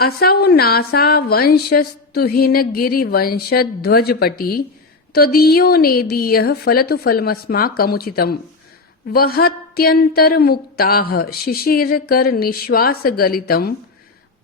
असौ नासा वंशस्तुहिन गिरिवंशध्वजपटी त्वदीयो नेदीयः फलतु फलमस्माकमुचितम् वहत्यन्तर्मुक्ताः शिशिरकर निश्वासगलितम्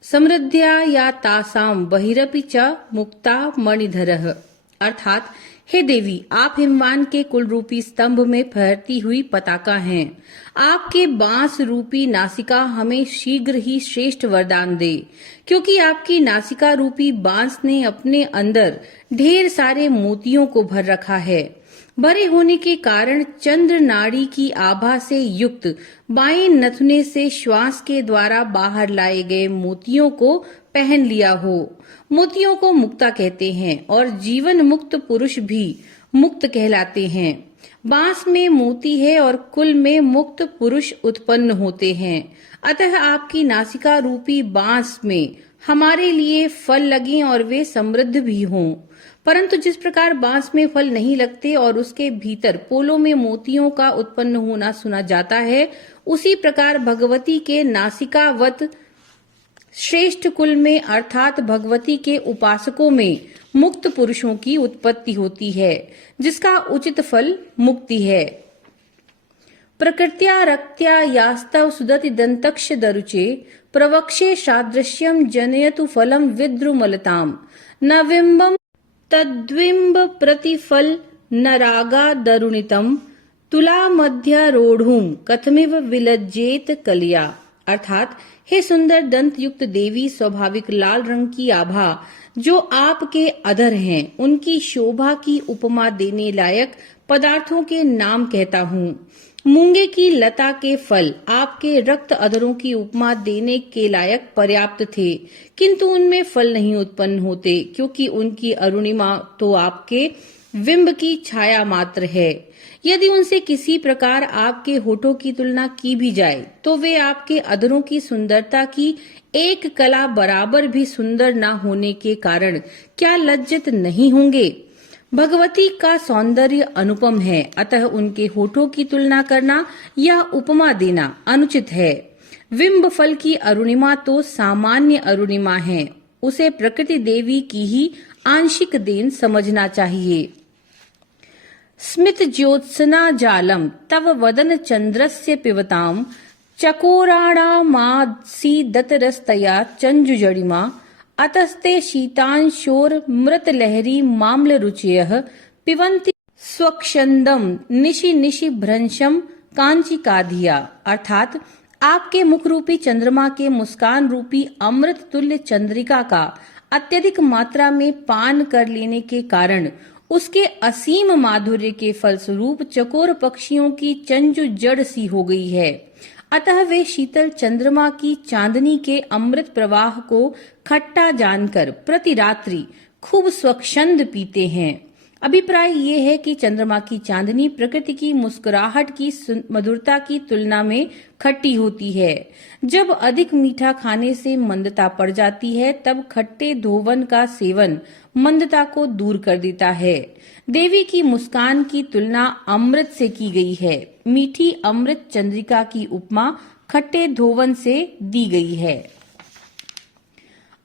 समृद्ध्या या तासां बहिरपि च मुक्ता मणिधरः। अर्थात हे देवी, आप हिमवान के कुल रूपी स्तंभ में फहरती हुई पताका हैं। आपके बांस रूपी नासिका हमें शीघ्र ही श्रेष्ठ वरदान दे, क्योंकि आपकी नासिका रूपी बांस ने अपने अंदर ढेर सारे मोतियों को भर रखा है। भरे होने के कारण चंद्र नाड़ी की आभा से युक्त बाएं नथुने से श्वास के द्वारा बाहर लाए गए मोतियों को पहन लिया हो। मोतियों को मुक्ता कहते हैं और जीवन मुक्त पुरुष भी मुक्त कहलाते हैं। बांस में मोती है और कुल में मुक्त पुरुष उत्पन्न होते हैं। अतः आपकी नासिका रूपी बांस में हमारे लिए फल लगें और वे समृद्ध भी हों। परंतु जिस प्रकार बांस में फल नहीं लगते और उसके भीतर पोलों में मोतियों का उत्पन्न होना सुना जाता है, उसी प्रकार भगवती के नासिकावत श्रेष्ठ कुल में अर्थात भगवती के उपासकों में मुक्त पुरुषों की उत्पत्ति होती है, जिसका उचित फल मुक्ति है। प्रकृत्या रक्त्या यास्तव सुदति दंतक्ष दरुचे प्रवक्षे सादृश्यम जनयतु फलम विद्रुमलताम न बिंबम तद्विंब प्रतिफल न रागा दरुणितम तुला मध्यारूढ़ुम कथमिव विलज्जेत कलिया। अर्थात हे सुंदर दंत युक्त देवी, स्वाभाविक लाल रंग की आभा जो आपके अधर हैं, उनकी शोभा की उपमा देने लायक पदार्थों के नाम कहता हूँ। मूंगे की लता के फल आपके रक्त अधरों की उपमा देने के लायक पर्याप्त थे, किंतु उनमें फल नहीं उत्पन्न होते, क्योंकि उनकी अरुणिमा तो आपके बिंब की छाया मात्र है। यदि उनसे किसी प्रकार आपके होठों की तुलना की भी जाए तो वे आपके अधरों की सुंदरता की एक कला बराबर भी सुंदर न होने के कारण क्या लज्जित नहीं होंगे। भगवती का सौंदर्य अनुपम है, अतः उनके होठों की तुलना करना या उपमा देना अनुचित है। बिंब फल की अरुणिमा तो सामान्य अरुणिमा है, उसे प्रकृति देवी की ही आंशिक देन समझना चाहिए। स्मित ज्योत्सना जालम तव वदन चंद्रस्य पिबताम चकोराणामासी दतरस्तया चंजुजड़िमा अतस्ते शीतांशोर मृत लहरी माम्ल रुचयः पिबन्ति स्वक्षंदम निशि निशि भ्रंशम कांचिकाधिया। अर्थात आपके मुख रूपी चंद्रमा के मुस्कान रूपी अमृत तुल्य चंद्रिका का अत्यधिक मात्रा में पान कर लेने के कारण उसके असीम माधुर्य के फलस्वरूप चकोर पक्षियों की चंजु जड़ सी हो गई है। अतः वे शीतल चंद्रमा की चांदनी के अमृत प्रवाह को खट्टा जानकर प्रति रात्रि खूब स्वच्छंद पीते हैं। अभिप्राय ये है कि चंद्रमा की चांदनी प्रकृति की मुस्कुराहट की मधुरता की तुलना में खट्टी होती है। जब अधिक मीठा खाने से मंदता पड़ जाती है, तब खट्टे धोवन का सेवन मंदता को दूर कर देता है। देवी की मुस्कान की तुलना अमृत से की गई है। मीठी अमृत चंद्रिका की उपमा खट्टे धोवन से दी गई है।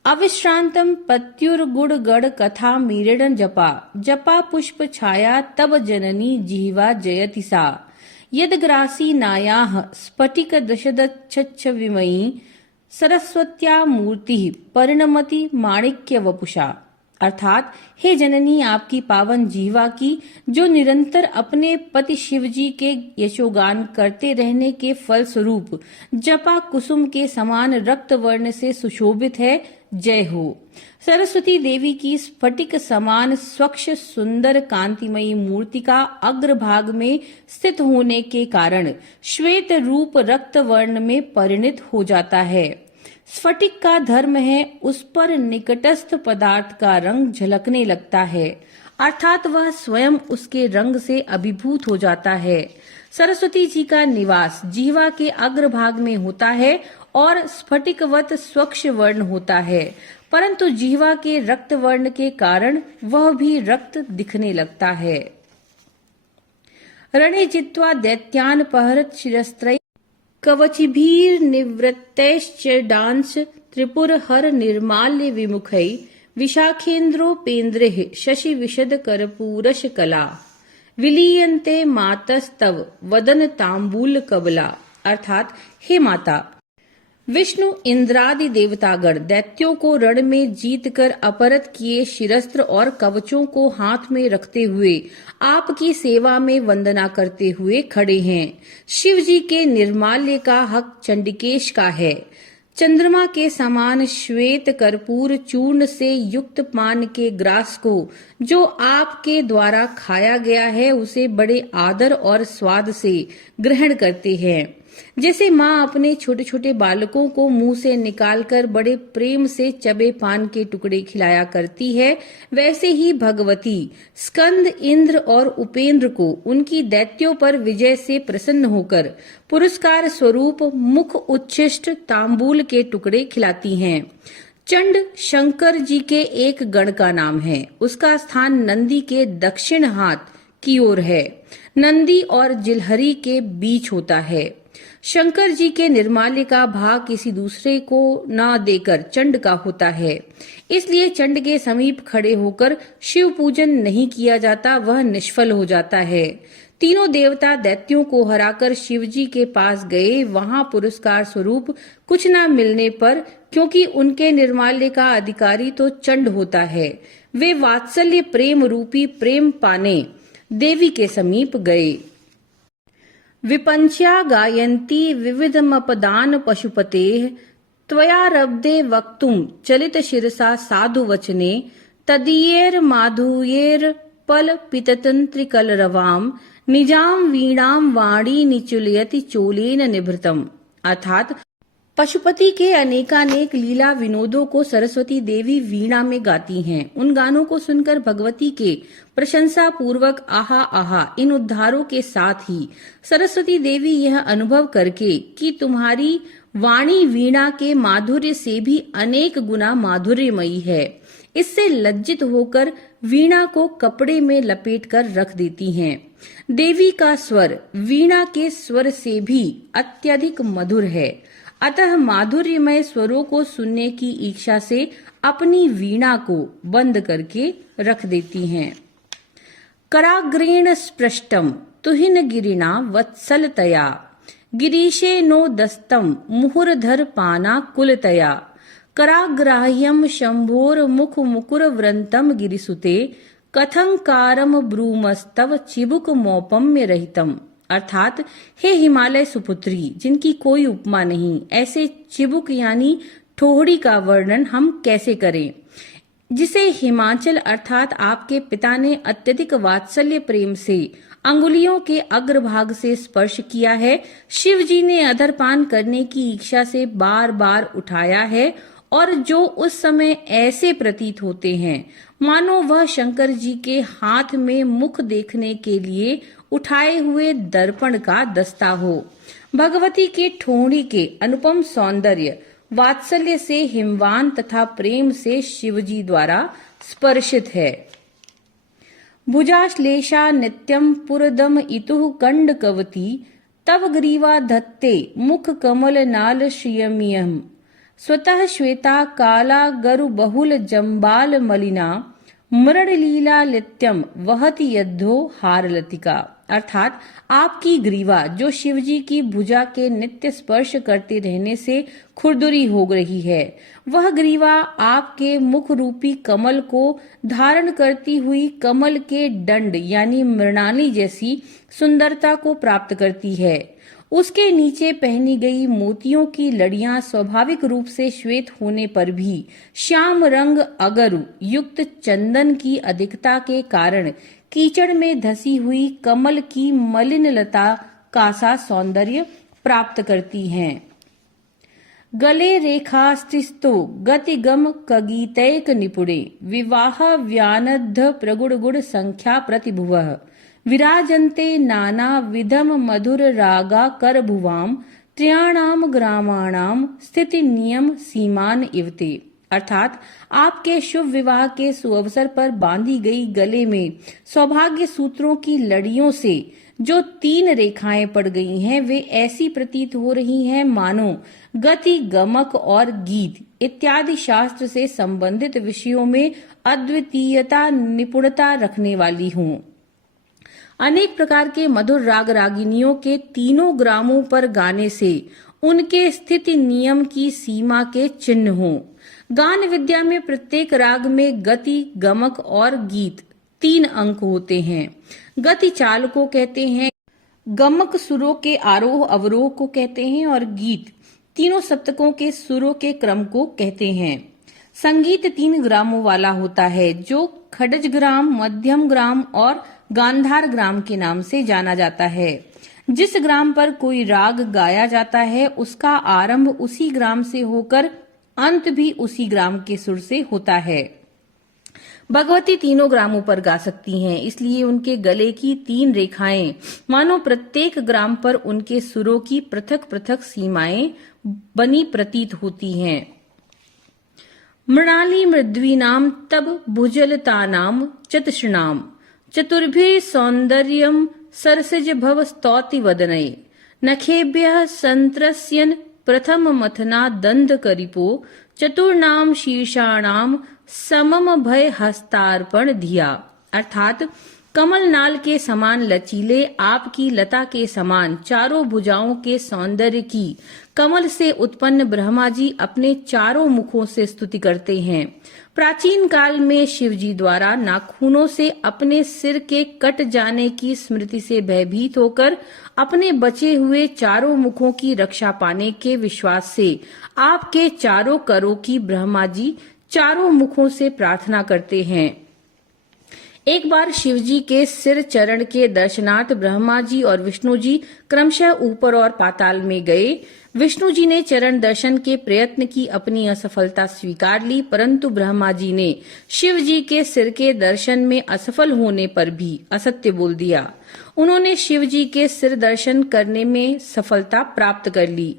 अविश्रांतम पत्युर्गुड़ गढ़ कथा मीरण जपा जपा पुष्प छाया तब जननी जिह्वा जयति सा यदग्रासी नायाः स्फटिक दशदच्छच्छ विमयी सरस्वत्या मूर्ति परिणमति माणिक्य वपुषा। अर्थात हे जननी, आपकी पावन जीवा की जो निरंतर अपने पति शिवजी के यशोगान करते रहने के फल स्वरूप जपा कुसुम के समान रक्त वर्ण से सुशोभित है, जय हो। सरस्वती देवी की स्फटिक समान स्वच्छ सुंदर कांतिमयी मूर्ति का अग्रभाग में स्थित होने के कारण श्वेत रूप रक्त वर्ण में परिणित हो जाता है। स्फटिक का धर्म है उस पर निकटस्थ पदार्थ का रंग झलकने लगता है, अर्थात वह स्वयं उसके रंग से अभिभूत हो जाता है। सरस्वती जी का निवास जीवा के अग्रभाग में होता है और स्फटिकवत स्वच्छ वर्ण होता है, परंतु जीवा के रक्त वर्ण के कारण वह भी रक्त दिखने लगता है। रणे जित्वा दैत्यान पहरत शिरस्त्रय कवचिभीर निवृत्तैश्च डांस त्रिपुर हर निर्माल्य विमुखै विशाखेन्द्रोपेन्द्रिः शशि विशद कर्पूरश कला विलीयन्ते मातस्तव वदन तांबूल कबला। अर्थात हे माता, विष्णु इंद्रादि देवतागण दैत्यों को रण में जीतकर अपहृत किए शिरस्त्र और कवचों को हाथ में रखते हुए आपकी सेवा में वंदना करते हुए खड़े हैं। शिव जी के निर्माल्य का हक चंडिकेश का है। चंद्रमा के समान श्वेत कर्पूर चूर्ण से युक्त पान के ग्रास को जो आपके द्वारा खाया गया है उसे बड़े आदर और स्वाद से ग्रहण करते हैं। जैसे माँ अपने छोटे छोटे बालकों को मुंह से निकालकर बड़े प्रेम से चबे पान के टुकड़े खिलाया करती है, वैसे ही भगवती स्कंद, इंद्र और उपेंद्र को उनकी दैत्यों पर विजय से प्रसन्न होकर पुरस्कार स्वरूप मुख उच्छिष्ट तांबूल के टुकड़े खिलाती हैं। चंड शंकर जी के एक गण का नाम है। उसका स्थान नंदी के दक्षिण हाथ की ओर है। नंदी और जिलहरी के बीच होता है। शंकर जी के निर्माल्य का भाग किसी दूसरे को न देकर चंड का होता है, इसलिए चंड के समीप खड़े होकर शिव पूजन नहीं किया जाता, वह निष्फल हो जाता है। तीनों देवता दैत्यों को हराकर शिव जी के पास गए। वहां पुरस्कार स्वरूप कुछ न मिलने पर, क्योंकि उनके निर्माल्य का अधिकारी तो चंड होता है, वे वात्सल्य प्रेम रूपी प्रेम पाने देवी के समीप गए। विपंच्या गायन्ति विविधमपदान पशुपतेः त्वयारब्धे वक्तुं चलित शिरसा साधु वचने तदीयेर माधुयेर पल पिततंत्रिकलरवाम निजाम वीणाम वाणी निचुलयति चोलेन निभृतम। अर्थात पशुपति के अनेकानेक लीला विनोदों को सरस्वती देवी वीणा में गाती हैं। उन गानों को सुनकर भगवती के प्रशंसा पूर्वक आहा आहा इन उद्धारों के साथ ही सरस्वती देवी यह अनुभव करके कि तुम्हारी वाणी वीणा के माधुर्य से भी अनेक गुना माधुर्यमयी है, इससे लज्जित होकर वीणा को कपड़े में लपेटकर रख देती हैं। देवी का स्वर वीणा के स्वर से भी अत्यधिक मधुर है, अतः माधुर्यमय स्वरों को सुनने की इच्छा से अपनी वीणा को बंद करके रख देती हैं। कराग्रेण स्पृष्टम तुहिन गिरिणा वत्सलतया गिरीशे नो दस्तम मुहुरधर पाना कुलतया कराग्राह्यम शंभोर मुख मुकुर व्रंतम गिरिसुते कथंकारम ब्रूमस्तव चिबुक मौपम्य रहितम। अर्थात हे हिमालय सुपुत्री, जिनकी कोई उपमा नहीं, ऐसे चिबुक यानी ठोहड़ी का वर्णन हम कैसे करें, जिसे हिमाचल अर्थात आपके पिता ने अत्यधिक वात्सल्य प्रेम से अंगुलियों के अग्रभाग से स्पर्श किया है। शिव जी ने अधरपान करने की इच्छा से बार बार उठाया है और जो उस समय ऐसे प्रतीत होते हैं मानो वह शंकर जी के हाथ में मुख देखने के लिए उठाए हुए दर्पण का दस्ता हो। भगवती के ठोड़ी के अनुपम सौंदर्य वात्सल्य से हिमवान तथा प्रेम से शिवजी द्वारा स्पर्शित है। भुजाश्लेषा नित्यम पुरदम इतुः कंड कवती तव ग्रीवा धत्ते मुख कमल नाल श्रियमियम स्वतः श्वेता काला गरु बहुल जम्बाल मलिना मृड लीला लित्यम वहति यद्धो हारलतिका। अर्थात आपकी ग्रीवा जो शिवजी की भुजा के नित्य स्पर्श करते रहने से खुरदुरी हो रही है, वह ग्रीवा आपके मुख रूपी कमल को धारण करती हुई कमल के दंड यानी मृणाली जैसी सुंदरता को प्राप्त करती है। उसके नीचे पहनी गई मोतियों की लड़ियां स्वाभाविक रूप से श्वेत होने पर भी श्याम रंग अगरु युक्त चंदन की अधिकता के कारण कीचड़ में धसी हुई कमल की मलिन लता का सा सौंदर्य प्राप्त करती हैं। गले रेखास्त्रिस्तो गतिगम कगीतैक निपुणे विवाह व्यानद्ध प्रगुड़ गुड़ संख्या प्रतिभुवः विराजन्ते नाना विधम मधुर रागा कर भुवाम त्रयाणाम ग्रामाणाम स्थिति नियम सीमान इवते। अर्थात आपके शुभ विवाह के सुअवसर पर बांधी गई गले में सौभाग्य सूत्रों की लड़ियों से जो 3 रेखाएं पड़ गई हैं वे ऐसी प्रतीत हो रही हैं मानो गति, गमक और गीत इत्यादि शास्त्र से संबंधित विषयों में अद्वितीयता, निपुणता रखने वाली हों। अनेक प्रकार के मधुर राग रागिनियों के तीनों ग्रामों पर गाने से उनके स्थिति नियम की सीमा के चिन्ह हों। गान विद्या में प्रत्येक राग में गति, गमक और गीत 3 अंक होते हैं। गति चाल को कहते हैं, गमक सुरों के आरोह अवरोह को कहते हैं और गीत तीनों सप्तकों के सुरों के क्रम को कहते हैं। संगीत 3 ग्रामों वाला होता है जो खडज ग्राम, मध्यम ग्राम और गांधार ग्राम के नाम से जाना जाता है। जिस ग्राम पर कोई राग गाया जाता है उसका आरंभ उसी ग्राम से होकर अंत भी उसी ग्राम के सुर से होता है। भगवती तीनों ग्रामों पर गा सकती हैं, इसलिए उनके गले की 3 रेखाएं मानो प्रत्येक ग्राम पर उनके सुरों की पृथक पृथक सीमाएं बनी प्रतीत होती हैं। मृणाली मृद्वीनाम तब भुजलतानाम चतुष्णाम चतुर्भिः सौंदर्यम सरसिज भव स्तौति वदनये नखेभ्यः संत्रस्यन् प्रथम मथना दंड करिपो चतुर्नाम शीर्षाणाम समम भय हस्तार्पण धिया। अर्थात कमल नाल के समान लचीले, आपकी लता के समान चारों भुजाओं के सौंदर्य की कमल से उत्पन्न ब्रह्मा जी अपने चारों मुखों से स्तुति करते हैं। प्राचीन काल में शिव जी द्वारा नाखूनों से अपने सिर के कट जाने की स्मृति से भयभीत होकर अपने बचे हुए चारों मुखों की रक्षा पाने के विश्वास से आपके चारों करों की ब्रह्मा जी चारों मुखों से प्रार्थना करते हैं। एक बार शिव जी के सिर चरण के दर्शनार्थ ब्रह्मा जी और विष्णु जी क्रमशः ऊपर और पाताल में गए। विष्णु जी ने चरण दर्शन के प्रयत्न की अपनी असफलता स्वीकार ली, परंतु ब्रह्मा जी ने शिव जी के सिर के दर्शन में असफल होने पर भी असत्य बोल दिया। उन्होंने शिव जी के सिर दर्शन करने में सफलता प्राप्त कर ली।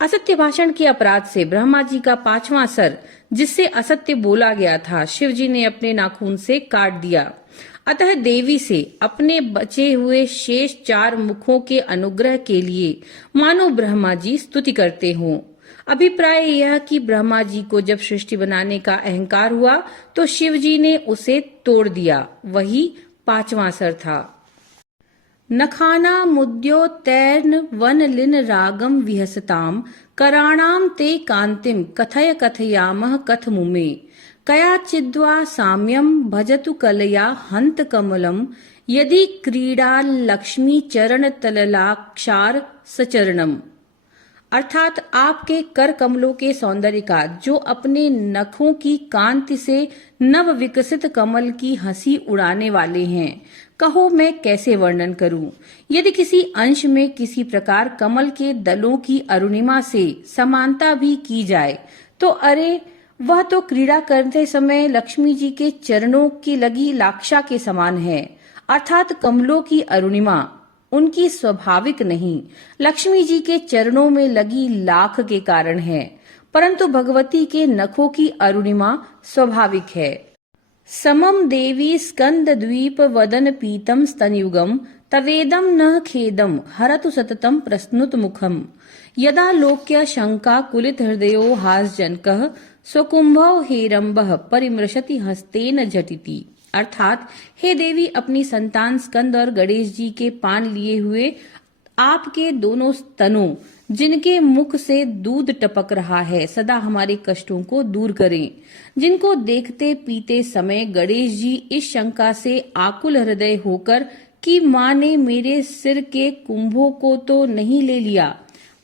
असत्य भाषण के अपराध से ब्रह्मा जी का 5वां सर, जिससे असत्य बोला गया था, शिव जी ने अपने नाखून से काट दिया। अतः देवी से अपने बचे हुए शेष 4 मुखों के अनुग्रह के लिए मानो ब्रह्मा जी स्तुति करते हों। अभिप्राय यह कि ब्रह्मा जी को जब सृष्टि बनाने का अहंकार हुआ तो शिव जी ने उसे तोड़ दिया, वही 5वां सर था। नखाना मुद्योतैर्न वनलिन रागम विहसताम कराणाम ते कांतिम कथय कथयामः कथमुमे कयाचिद्वा साम्यम भजतु कलया हंत कमलम यदि क्रीडा लक्ष्मी चरण तललाक्षार सचरणम। अर्थात आपके कर कमलों के सौंदर्य का, जो अपने नखों की कांति से नव विकसित कमल की हंसी उड़ाने वाले हैं, कहो मैं कैसे वर्णन करूं। यदि किसी अंश में किसी प्रकार कमल के दलों की अरुणिमा से समानता भी की जाए तो अरे वह तो क्रीड़ा करते समय लक्ष्मी जी के चरणों की लगी लाक्षा के समान है। अर्थात कमलों की अरुणिमा उनकी स्वाभाविक नहीं, लक्ष्मी जी के चरणों में लगी लाख के कारण है, परंतु भगवती के नखों की अरुणिमा स्वाभाविक है। समम देवी स्कंद द्वीप वदन पीतम स्तनयुगम तवेदम न खेदम हरतु सततम प्रस्नुत मुखम यदा लोक्य शंका कुलित हृदयो हासजनकः स्वकुंभव हेरंबः परिमृशति हस्तेन झटिति। अर्थात हे देवी, अपनी संतान स्कंद और गणेश जी के पान लिए हुए आपके दोनों स्तनों, जिनके मुख से दूध टपक रहा है, सदा हमारे कष्टों को दूर करें। जिनको देखते पीते समय गणेश जी इस शंका से आकुल हृदय होकर कि माँ ने मेरे सिर के कुंभों को तो नहीं ले लिया,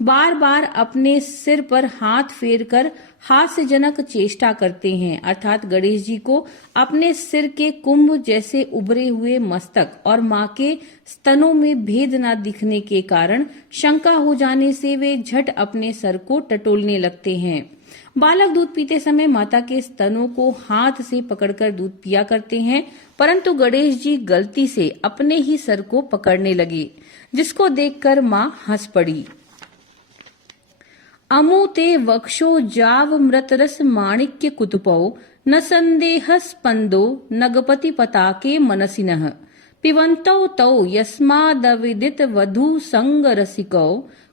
बार बार अपने सिर पर हाथ फेरकर हास्यजनक चेष्टा करते हैं। अर्थात गणेश जी को अपने सिर के कुंभ जैसे उभरे हुए मस्तक और माँ के स्तनों में भेद न दिखने के कारण शंका हो जाने से वे झट अपने सर को टटोलने लगते हैं। बालक दूध पीते समय माता के स्तनों को हाथ से पकड़कर दूध पिया करते हैं, परंतु गणेश जी गलती से अपने ही सर को पकड़ने लगे, जिसको देखकर माँ हंस पड़ी। अमुते वक्षो जाव मृतरस माणिक्य कुतुपौ न संदेह स्पंदो नगपति पताके मनसिनः पिबन्तौ तौ यस्मादविदित वधू संग रसिकौ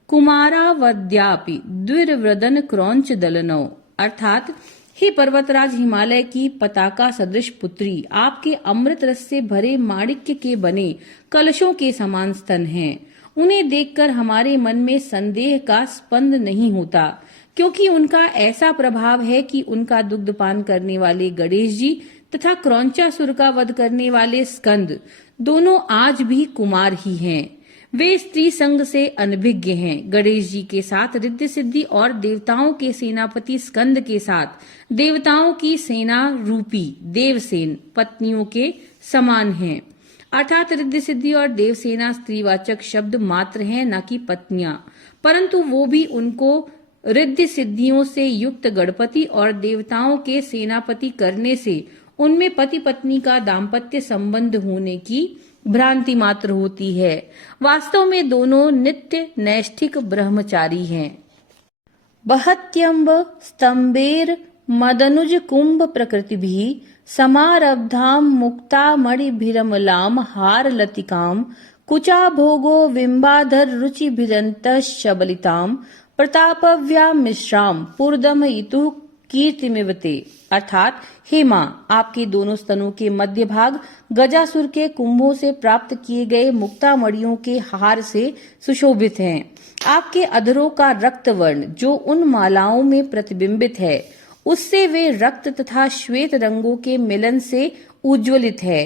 कुमारावद्यापि द्विर्वदन क्रौंच दलनौ। अर्थात हे पर्वतराज हिमालय की पताका सदृश पुत्री, आपके अमृत रस से भरे माणिक्य के बने कलशों के समान स्तन हैं। उन्हें देखकर हमारे मन में संदेह का स्पंद नहीं होता, क्योंकि उनका ऐसा प्रभाव है कि उनका दुग्धपान करने वाले गणेश जी तथा क्रौंचासुर का वध करने वाले स्कंद दोनों आज भी कुमार ही हैं। वे स्त्री संग से अनभिज्ञ हैं। गणेश जी के साथ रिद्धि सिद्धि और देवताओं के सेनापति स्कंद के साथ देवताओं की सेना रूपी देवसेन पत्नियों के समान हैं। अर्थात रिद्धि सिद्धि और देवसेना स्त्रीवाचक शब्द मात्र हैं, न कि पत्नियां, परंतु वो भी उनको रिद्धि सिद्धियों से युक्त गणपति और देवताओं के सेनापति करने से उनमें पति पत्नी का दाम्पत्य संबंध होने की भ्रांति मात्र होती है। वास्तव में दोनों नित्य नैष्ठिक ब्रह्मचारी हैं। बहत्यंब स्तंभेर मदनुज कुंभ प्रकृतिभिः समारब्धाम मुक्तामणिभिरमलाम हार लतिकाम कुचा भोगो बिंबाधर रुचिभिरन्तः शबलिताम प्रतापव्याम मिश्राम पुरदमयितुः कीर्तिमिवते। अर्थात हे मां, आपके दोनों स्तनों के मध्य भाग गजासुर के कुंभों से प्राप्त किए गए मुक्तामणियों के हार से सुशोभित हैं। आपके अधरों का रक्त वर्ण जो उन मालाओं में प्रतिबिंबित है, उससे वे रक्त तथा श्वेत रंगों के मिलन से उज्ज्वलित है।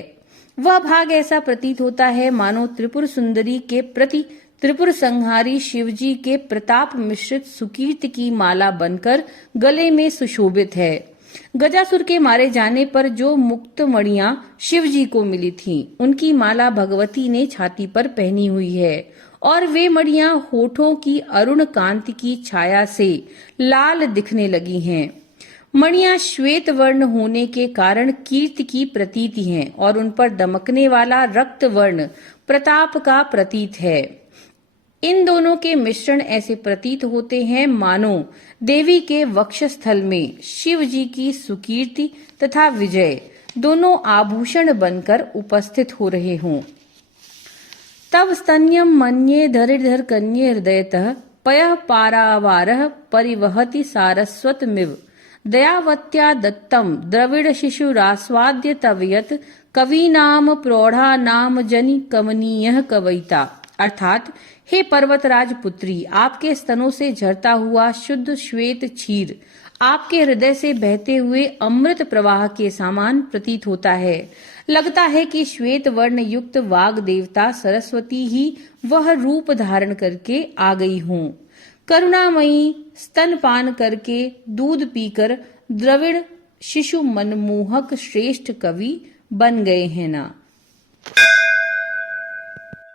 वह भाग ऐसा प्रतीत होता है मानो त्रिपुर सुंदरी के प्रति त्रिपुर संहारी शिवजी के प्रताप मिश्रित सुकीर्ति की माला बनकर गले में सुशोभित है। गजासुर के मारे जाने पर जो मुक्त मणियां शिवजी को मिली थीं, उनकी माला भगवती ने छाती पर पहनी हुई है और वे मणियां होठों की अरुण कांति की छाया से लाल दिखने लगी हैं। मणियां श्वेत वर्ण होने के कारण कीर्ति की प्रतीति हैं और उन पर दमकने वाला रक्त वर्ण प्रताप का प्रतीत है। इन दोनों के मिश्रण ऐसे प्रतीत होते हैं मानो देवी के वक्षस्थल में शिव जी की सुकीर्ति तथा विजय दोनों आभूषण बनकर उपस्थित हो रहे हों। तब स्तन्यम मन्ये धरिधर कन्ये हृदयतः पयः पारावारः परिवहति सारस्वतमिव दयावत्या दत्तम द्रविड़ शिशुरास्वाद्य तवयत कवीनाम प्रौढ़ानाम जनि कमनीयः कवयिता। अर्थात हे पर्वतराज पुत्री, आपके स्तनों से झरता हुआ शुद्ध श्वेत क्षीर आपके हृदय से बहते हुए अमृत प्रवाह के समान प्रतीत होता है। लगता है कि श्वेत वर्ण युक्त वाग देवता सरस्वती ही वह रूप धारण करके आ गई हों। करुणामयी स्तनपान करके दूध पीकर द्रविड़ शिशु मनमोहक श्रेष्ठ कवि बन गए हैं ना।